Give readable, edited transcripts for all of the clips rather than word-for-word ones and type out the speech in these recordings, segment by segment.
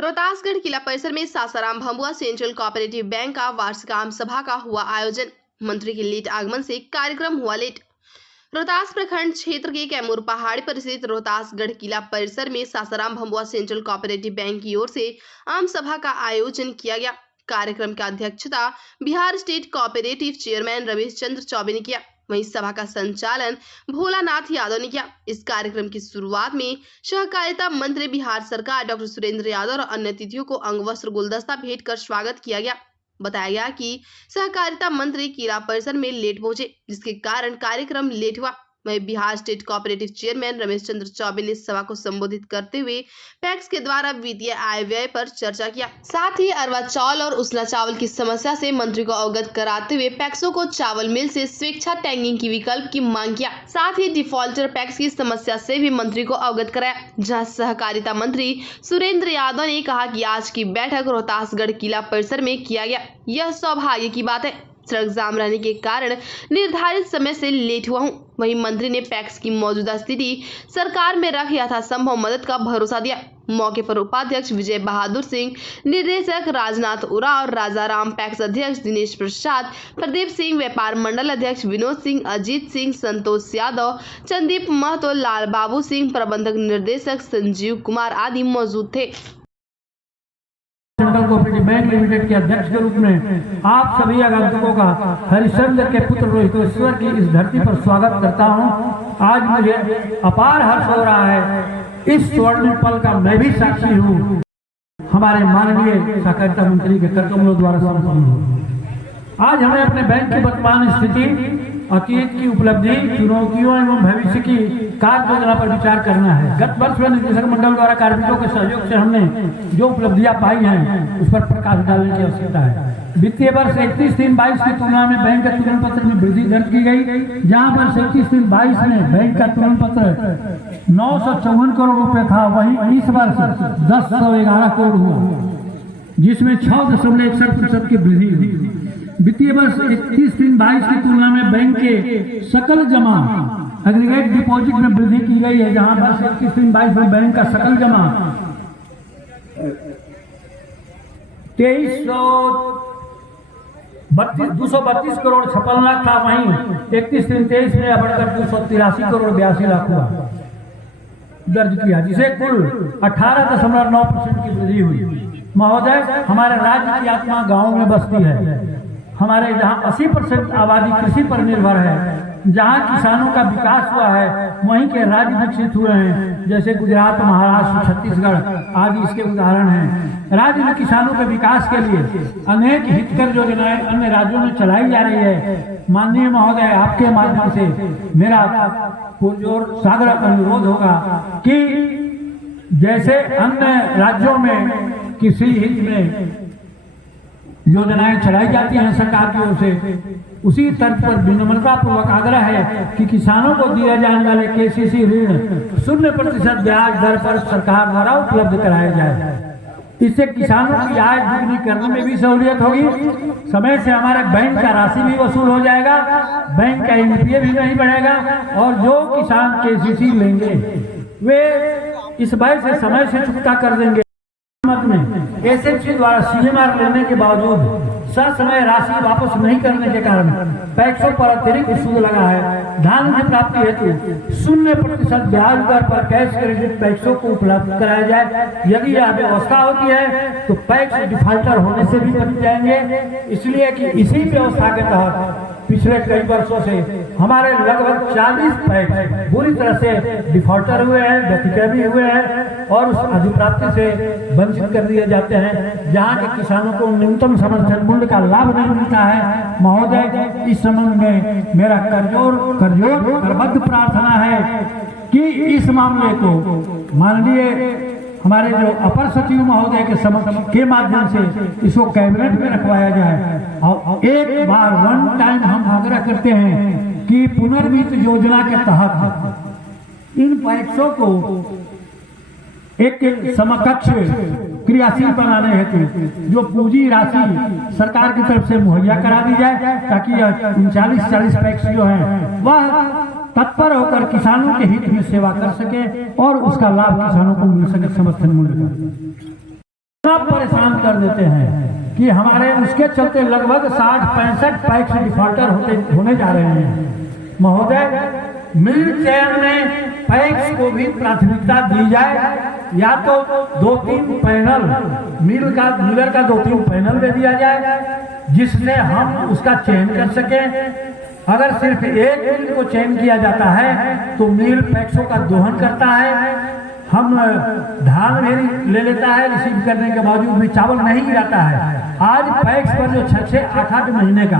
रोहतासगढ़ किला परिसर में Sasaram भंबुआ central cooperative bank का वार्षिक आम सभा का हुआ आयोजन। मंत्री के लेट आगमन से कार्यक्रम हुआ लेट। रोहतास प्रखंड क्षेत्र के कैमूर पहाड़ी पर स्थित रोहतासगढ़ किला परिसर में सासाराम भंबुआ सेंट्रल कोऑपरेटिव बैंक की ओर से आम सभा का आयोजन किया गया। कार्यक्रम की अध्यक्षता Bihar state cooperative chairman Ramesh Chandra Choubey ने किया। वहीं सभा का संचालन भोलानाथ यादव ने किया। इस कार्यक्रम की शुरुआत में सहकारिता मंत्री बिहार सरकार डॉक्टर सुरेंद्र यादव और अन्य अतिथियों को अंग वस्त्र गुलदस्ता भेंट कर स्वागत किया गया। बताया गया कि सहकारिता मंत्री किला परिसर में लेट पहुंचे, जिसके कारण कार्यक्रम लेट हुआ। वहीं Bihar state cooperative chairman Ramesh Chandra Choubey ने सभा को संबोधित करते हुए पैक्स के द्वारा वित्तीय आय व्यय पर चर्चा किया। साथ ही अरवा चावल और उसना चावल की समस्या से मंत्री को अवगत कराते हुए पैक्सों को चावल मिल से स्वेच्छा टैंगिंग की विकल्प की मांग किया। साथ ही डिफॉल्टर पैक्स की समस्या से भी मंत्री को अवगत कराया, जहाँ सहकारिता मंत्री सुरेंद्र यादव ने कहा कि आज की बैठक रोहतासगढ़ किला परिसर में किया गया, यह सौभाग्य की बात है। सड़क जाम रहने के कारण निर्धारित समय से लेट हुआ हूं। वहीं मंत्री ने पैक्स की मौजूदा स्थिति सरकार में रख यथासंभव मदद का भरोसा दिया। मौके पर उपाध्यक्ष विजय बहादुर सिंह, निर्देशक राजनाथ उराव, राजाराम पैक्स अध्यक्ष दिनेश प्रसाद, प्रदीप सिंह, व्यापार मंडल अध्यक्ष विनोद सिंह, अजीत सिंह, संतोष यादव, चंदीप महतो, लाल बाबू सिंह, प्रबंधक निर्देशक संजीव कुमार आदि मौजूद थे। सेंट्रल कोऑपरेटिव बैंक लिमिटेड के अध्यक्ष के रूप में आप सभी आगंतुकों का हरिश्चंद्र के पुत्र रोहितेश्वर की इस धरती पर स्वागत करता हूं। आज मुझे अपार हर्ष हो रहा है। इस स्वर्णिम पल का मैं भी साक्षी हूं। हमारे माननीय सहकारिता मंत्री के करकमलों द्वारा संपन्न हो। आज हमें अपने बैंक की वर्तमान स्थिति, अतीत की उपलब्धि, चुनौतियों एवं भविष्य की कार्य योजना पर विचार करना है। गत वर्ष में निदेशक मंडल द्वारा कार्मिकों के सहयोग से हमने जो उपलब्धियां पाई हैं, उस पर प्रकाश डालने की आवश्यकता है। वित्तीय वर्ष 31/3/22 की तुलना में बैंक का तुलन पत्र में वृद्धि दर्ज की गई, जहां पर 31/3/22 में बैंक का तुलन पत्र 954 करोड़ रुपए था, वहीं इस वर्ष 1011 करोड़ हुआ, जिसमें 6.61% की वृद्धि हुई। वित्तीय वर्ष 31/3/22 की तुलना में बैंक के सकल जमा एग्रीगेट डिपॉजिट में वृद्धि की गई है, जहां वर्ष 31/3/22 में बैंक का सकल जमा 232 करोड़ 56 लाख था, वहीं 31/3/23 में बढ़कर 283 करोड़ 82 लाख हुआ दर्ज किया, जिसे कुल 18.9% की वृद्धि हुई। महोदय, हमारे राज्य की आत्मा गाँव में बसती है। हमारे जहाँ 80% आबादी कृषि पर निर्भर है, जहाँ किसानों का विकास हुआ है, वहीं के राज्य विकसित हुए हैं, जैसे गुजरात, महाराष्ट्र, छत्तीसगढ़ आदि इसके उदाहरण हैं। राज्य में किसानों के विकास के लिए अनेक हितकर योजनाएं अन्य राज्यों में चलाई जा रही है। माननीय महोदय, आपके माध्यम से मेरा पुरजोर सादर अनुरोध होगा कि जैसे अन्य राज्यों में किसी हित में योजनाएं चलाई जाती हैं सरकार की ओर से, उसी तर्ज पर विनम्रता पूर्वक आग्रह है कि किसानों को दिए जाने वाले केसीसी ऋण 0% ब्याज दर पर सरकार द्वारा उपलब्ध कराया जाए। इससे किसानों की आय दुगनी करने में भी सहूलियत होगी। समय से हमारे बैंक का राशि भी वसूल हो जाएगा, बैंक का एनपीए भी नहीं बढ़ेगा, और जो किसान केसीसी लेंगे वे इस व्यय से समय से चुकता कर देंगे। में एसएफसी द्वारा सीएमआर लेने के बावजूद ससमय राशि वापस नहीं करने के कारण पैक्सों पर अतिरिक्त सूद लगा है। धान की प्राप्ति हेतु 0% ब्याज दर पर कैश क्रेडिट पैक्सों को उपलब्ध कराया जाए। यदि यह व्यवस्था होती है तो पैक्स डिफॉल्टर होने से भी बच जाएंगे, इसलिए कि इसी व्यवस्था के तहत पिछले कई वर्षों से हमारे लगभग 40 पैक्स बुरी तरह से डिफॉल्टर हुए हैं, व्यतिक्रय भी हुए हैं, और उस अधिप्राप्ति से वंचित कर दिए जाते हैं, जहां के किसानों को न्यूनतम समर्थन मूल्य का लाभ नहीं मिलता है। महोदय, इस संबंध में मेरा करबद्ध प्रार्थना है कि इस मामले को माननीय हमारे जो अपर सचिव महोदय के समक्ष के माध्यम से इसको कैबिनेट में रखवाया जाए, और एक बार वन टाइम हम आग्रह करते हैं कि पुनर्वित्त योजना के तहत इन पैक्सों को एक समकक्ष क्रियाशील बनाने हेतु जो पूंजी राशि सरकार की तरफ से मुहैया करा दी जाए, ताकि यह 39-40 पैक्स जो है वह तत्पर होकर किसानों के हित में सेवा कर सके और उसका लाभ किसानों को मिल सके समर्थन मूल्य का। परेशान कर देते हैं कि हमारे उसके चलते लगभग 60-65 पैक्स डिफॉल्टर होने जा रहे हैं। महोदय, मिल चयन में पैक्स को भी प्राथमिकता दी जाए, या तो 2-3 पैनल मिलर का 2-3 पैनल दे दिया जाए जिससे हम उसका चयन कर सकें। अगर सिर्फ एक मिल को चयन किया जाता है तो मिल पैक्सों का दोहन करता है, हम धान भी ले लेता है, रिसीव करने के बावजूद भी चावल नहीं गिराता है। आज पैक्स पर जो 6-8 महीने का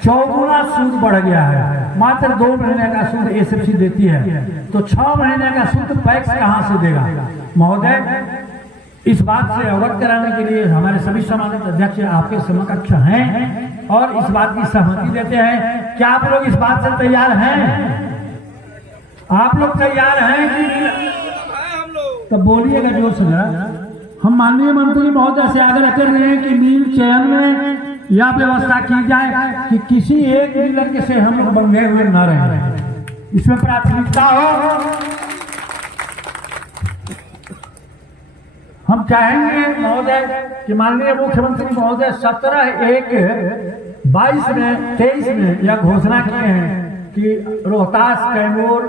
4 सूद बढ़ गया है, मात्र 2 महीने का सूद एसएफसी देती है, तो 6 महीने का सूद पैक्स कहाँ से देगा। महोदय, इस बात से अवगत कराने के लिए हमारे सभी सम्मानित अध्यक्ष आपके समकक्ष हैं और इस बात की सहमति देते हैं। क्या आप लोग इस बात से तैयार हैं? आप लोग तैयार हैं कि तब बोलिएगा जोर से जरा। हम माननीय मंत्री महोदय से आग्रह कर रहे हैं कि मिल चयन में यह व्यवस्था की जाए कि किसी एक मिलर के से हम लोग बंधे हुए न रहे, इसमें प्राथमिकता हो। हम चाहेंगे महोदय कि माननीय मुख्यमंत्री महोदय 17/1/22 में 23 में यह घोषणा किए हैं कि रोहतास, कैमूर,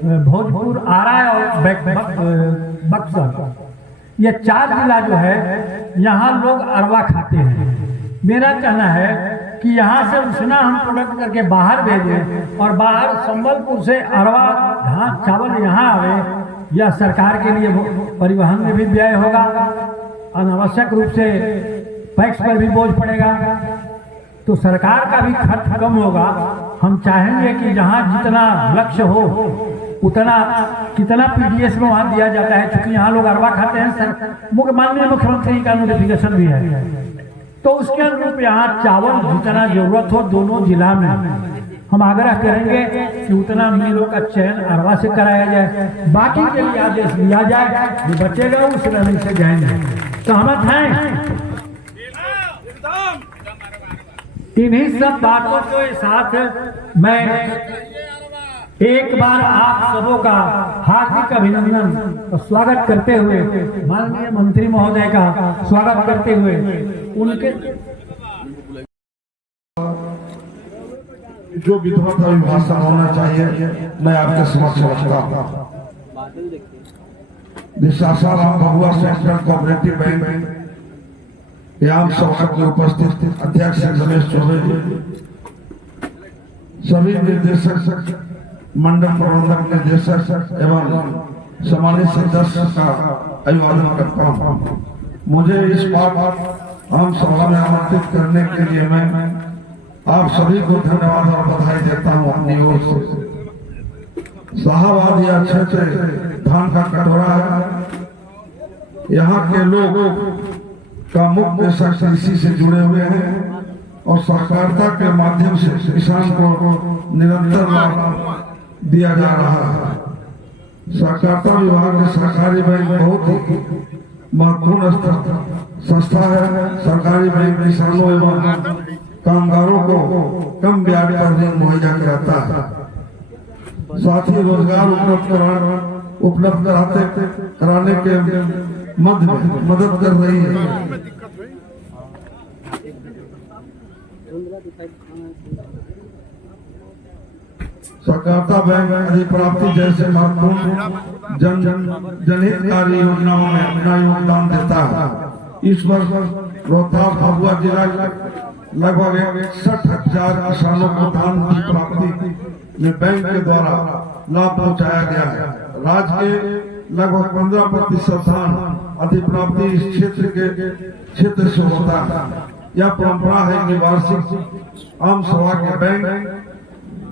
भोजपुर, आरा और बक्सर, ये 4 जिला जो है यहाँ लोग अरवा खाते हैं। मेरा कहना है कि यहाँ से उसना हम प्रोडक्ट करके बाहर भेजें और बाहर संबलपुर से अरवा धान चावल यहाँ आवे। यह सरकार के लिए परिवहन में भी व्यय होगा, अनावश्यक रूप से पैक्स पर भी बोझ पड़ेगा, तो सरकार का भी खर्च कम होगा। हम चाहेंगे कि जहाँ जितना लक्ष्य हो उतना कितना पीडीएस में वहाँ दिया जाता है, क्योंकि यहाँ लोग अरवा खाते हैं। माननीय मुख्यमंत्री का नोटिफिकेशन भी है, तो उसके अनुरूप यहाँ चावल जितना जरूरत हो दोनों जिला में हम आग्रह करेंगे कि उतना मिलों का चयन अरवा से कराया जाए, बाकी के लिए आदेश दिया जाए, जो बचेगा उस रैली से जाएंगे। सहमत हैं? इन्हीं सब बातों के साथ मैं एक बार आप सबों का हार्दिक अभिनंदन और स्वागत करते हुए, माननीय मंत्री महोदय का स्वागत करते हुए उनके जो विधवा का विभाषा होना चाहिए मैं आपके समक्ष रखता हूँ। सासाराम भगुआ सेंट्रल कोऑपरेटिव बैंक आम सभा में उपस्थित अध्यक्ष रमेश चौबे जी, सभी निर्देशक, मंडल प्रबंधक निर्देशक एवं सम्मानित सदस्य का अभिवादन करता हूँ। मुझे इस बार आम सभा में आमंत्रित करने के लिए मैं आप सभी को धन्यवाद और बधाई देता हूँ अपनी ओर से। साहब यह अच्छे धान का कटोरा है। यहाँ के लोग का मुख्य पेशा कृषि से जुड़े हुए हैं और सहकारिता के माध्यम से किसान को निरंतर लाभ दिया जा रहा है। सहकारिता विभाग के सहकारी बैंक बहुत ही महत्वपूर्ण संस्था है। सरकारी बैंक किसानों एवं कामगारों को कम ब्याज पर ऋण मुहैया कराता है, साथ ही रोजगार उपलब्ध कराने के मदद कर रही है। सहकारिता बैंक अधिप्राप्ति जैसे महत्वपूर्ण जनहितकारी योजनाओं में अपना योगदान देता है। इस वर्ष रोहतास भभुआ जिला लगभग 61,000 किसानों को धान की प्राप्ति में बैंक के द्वारा लाभ पहुंचाया गया है। राज्य के लगभग 15% धान अधिप्राप्ति इस क्षेत्र से होता है। यह परंपरा है कि वार्षिक आम सभा के बैंक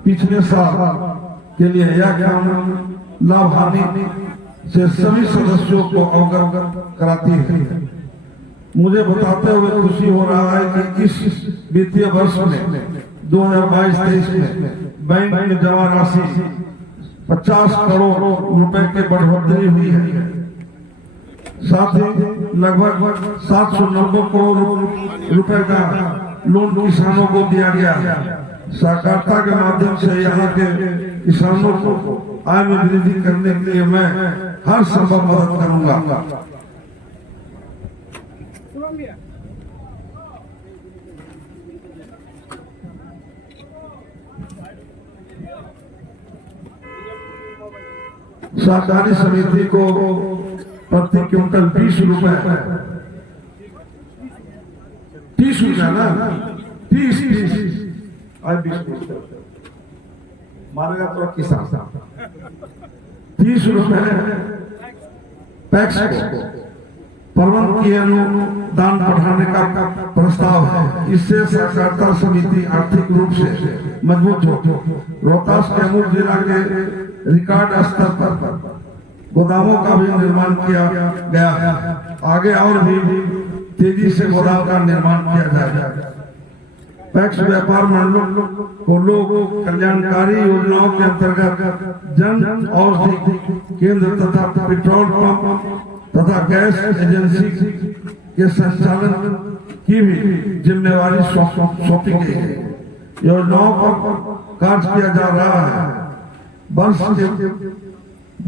पिछले साल के लिए यह काम लाभ हानि से सभी सदस्यों को अवगत कराती है। मुझे बताते हुए खुशी हो रहा है कि इस वित्तीय वर्ष में 2022-23 में बैंक में जमा राशि 50 करोड़ रुपए के बढ़ोतरी हुई है। साथ ही लगभग 790 करोड़ रुपए का लोन किसानों को दिया गया। सहकारिता के माध्यम से यहाँ के किसानों को आय में वृद्धि करने के लिए मैं हर संभव मदद करूंगा। सहकारी समिति को प्रति क्विंटल 20 रुपए 30 रुपया ना 30 मारेगा तो किसान 30 रुपए पैक्स को प्रबंध की अनुदान बढ़ाने का प्रस्ताव है। इससे सहकारिता समिति आर्थिक रूप से मजबूत हो। रोहतास कैमूर जिला के रिकॉर्ड स्तर पर गोदामों का भी निर्माण किया गया है। आगे और भी तेजी से गोदाम का निर्माण किया जाएगा। पैक्स व्यापार मंडलों को लोग कल्याणकारी योजनाओं के अंतर्गत जन औषधि केंद्र तथा पेट्रोल पंप तथा गैस एजेंसी के संचालन की भी जिम्मेवारी सौंपी गई है। योजनाओं पर कार्य किया जा रहा है।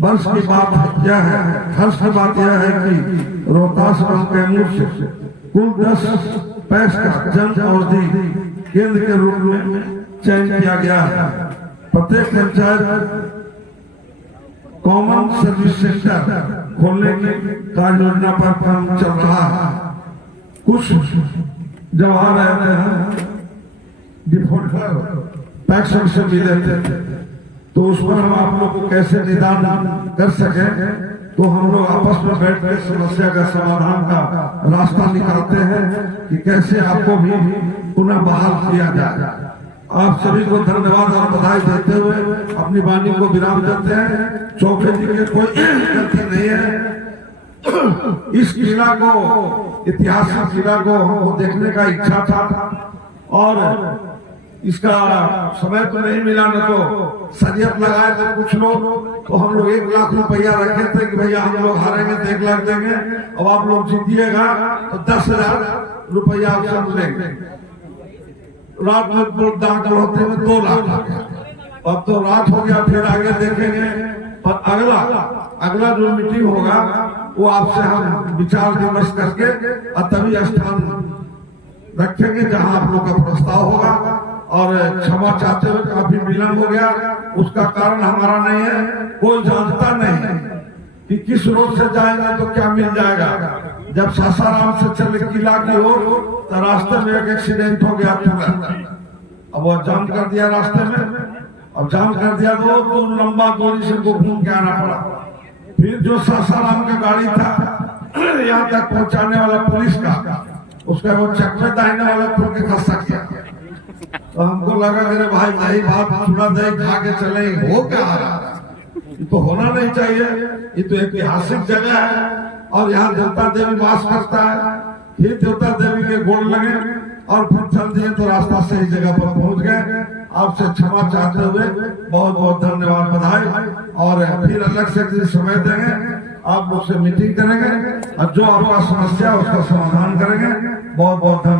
वर्ष की बात यह है, हर्ष की बात यह है कि रोहतास और कैमूर से कुल 10 पैक्स का जन औषधि केंद्र के रूप में चयन किया गया है। प्रत्येक पंचायत कॉमन सर्विस सेंटर खोलने की कार्य योजना पर काम चल रहा है। कुछ जवाहर रहते हैं डिफॉल्ट पैक्स से मिले थे, तो उस पर हम आप लोग को कैसे निदान कर सके, तो हम लोग आपस में बैठ कर समस्या का समाधान का रास्ता निकालते हैं कि कैसे आपको भी पुनः बहाल किया जाए। आप सभी को धन्यवाद और बधाई देते हुए अपनी वाणी को विराम देते हैं। चौबे जी के कोई गलती नहीं है। इस किला को, ऐतिहासिक किला को हमको देखने का इच्छा था और इसका समय तो नहीं मिला, न तो सरियत लगाए थे कुछ लोग, तो हम लोग 1 लाख रुपया रखे थे कि भैया हम लोग हारेंगे तो 1 लाख देंगे, अब आप लोग जीतिएगा तो 10,000 रुपया आपसे हम लेंगे। रात में दांत होते हुए 2 लाख आ गया। अब तो रात हो गया, फिर आगे देखेंगे। पर अगला जो मीटिंग होगा वो आपसे हम विचार विमर्श करके और तभी स्थान रखेंगे जहां आप लोग का प्रस्ताव होगा। और क्षमा चाहते हुए काफी विलंब हो गया, उसका कारण हमारा नहीं है। कोई जानता नहीं कि किस रोड से जाएंगे तो क्या मिल जाएगा। जब सासाराम से चले किला की ओर तो रास्ते में एक एक्सीडेंट हो गया तुरंत। अब वो जाम कर दिया रास्ते में। अब जाम कर दिया तो लंबा दूरी से को घूम के आना पड़ा। फिर जो सासाराम का गाड़ी था यहाँ तक पहुंचाने वाला पुलिस का, उसका वो चक्कर दाहिने वाला खोल के खसा किया। तो हमको लगा अरे भाई बात थोड़ा दही खा के चले, हो क्या आ रहा है? ये तो होना नहीं चाहिए। ये तो ऐतिहासिक जगह है और यहाँ देवता देवी वास करता है। फिर देवता देवी के गोड़ लगे और फिर चल दिए तो रास्ता सही जगह पर पहुंच गए। आपसे क्षमा चाहते हुए बहुत बहुत धन्यवाद, बधाई। और फिर अलग से समय देंगे, आप लोग से मीटिंग करेंगे और जो आपका समस्या उसका समाधान करेंगे। बहुत बहुत धन्यवाद।